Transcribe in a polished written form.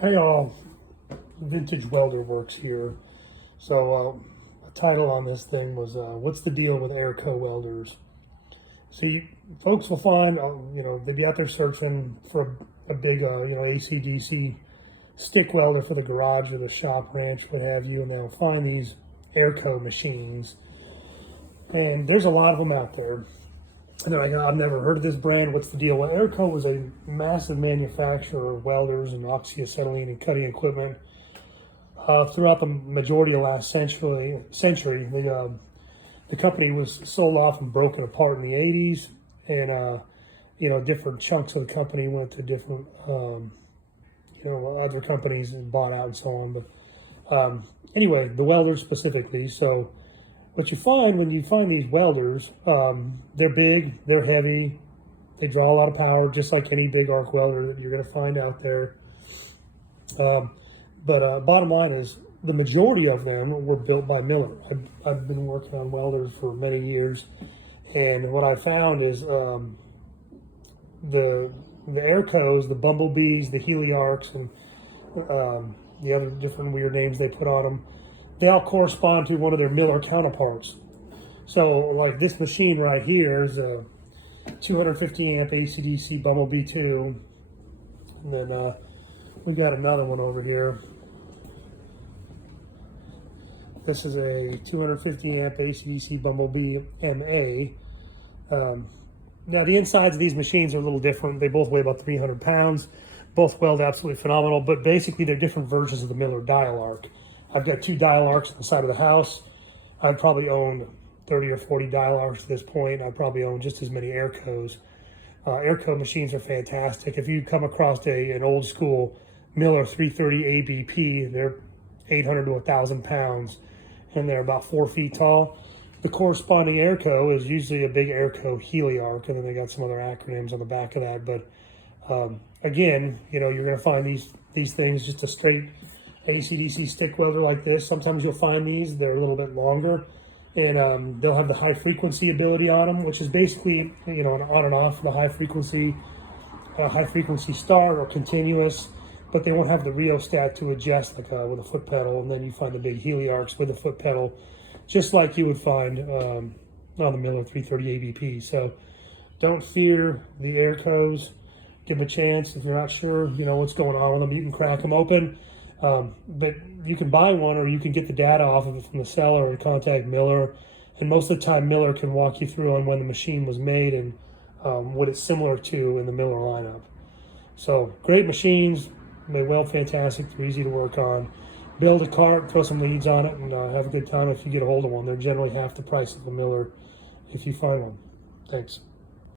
Hey all, Vintage Welder Works here. So the title on this thing was what's the deal with Airco welders? See, folks will find, they'd be out there searching for a big, AC/DC stick welder for the garage or the shop, ranch, what have you, and they'll find these Airco machines. And there's a lot of them out there. And they're like, I've never heard of this brand. What's the deal? Well, Airco was a massive manufacturer of welders and oxyacetylene and cutting equipment throughout the majority of last century. The company was sold off and broken apart in the 80s, and different chunks of the company went to different other companies and bought out and so on. But anyway, the welders specifically. So what you find when you find these welders, they're big, they're heavy, they draw a lot of power, just like any big arc welder that you're going to find out there. But bottom line is, the majority of them were built by Miller. I've been working on welders for many years, and what I found is the Aircos, the Bumblebees, the Heliarcs, and the other different weird names they put on them, they all correspond to one of their Miller counterparts. So like this machine right here is a 250 amp AC/DC Bumblebee 2. And then we got another one over here. This is a 250 amp AC/DC Bumblebee MA. Now the insides of these machines are a little different. They both weigh about 300 pounds. Both weld absolutely phenomenal, but basically they're different versions of the Miller dial arc. I've got 2 dial arcs on the side of the house. I'd probably own 30 or 40 dial arcs at this point. I probably own just as many Aircos. Airco machines are fantastic. If you come across an old school Miller 330 ABP, they're 800 to 1,000 pounds, and they're about 4 feet tall. The corresponding Airco is usually a big Airco Heliarc, and then they got some other acronyms on the back of that. But again, you're going to find these things just a straight AC/DC stick welder like this. Sometimes you'll find these, they're a little bit longer, and they'll have the high frequency ability on them, which is basically, an on and off, the high frequency start or continuous, but they won't have the rheostat to adjust like with a foot pedal. And then you find the big Heliarcs with a foot pedal, just like you would find on the Miller 330 ABP. So don't fear the Aircos. Give them a chance. If you're not sure, what's going on with them, you can crack them open. But you can buy one, or you can get the data off of it from the seller and contact Miller. And most of the time, Miller can walk you through on when the machine was made and what it's similar to in the Miller lineup. So great machines, they weld fantastic, they're easy to work on. Build a cart, throw some leads on it, and have a good time if you get a hold of one. They're generally half the price of a Miller if you find one. Thanks.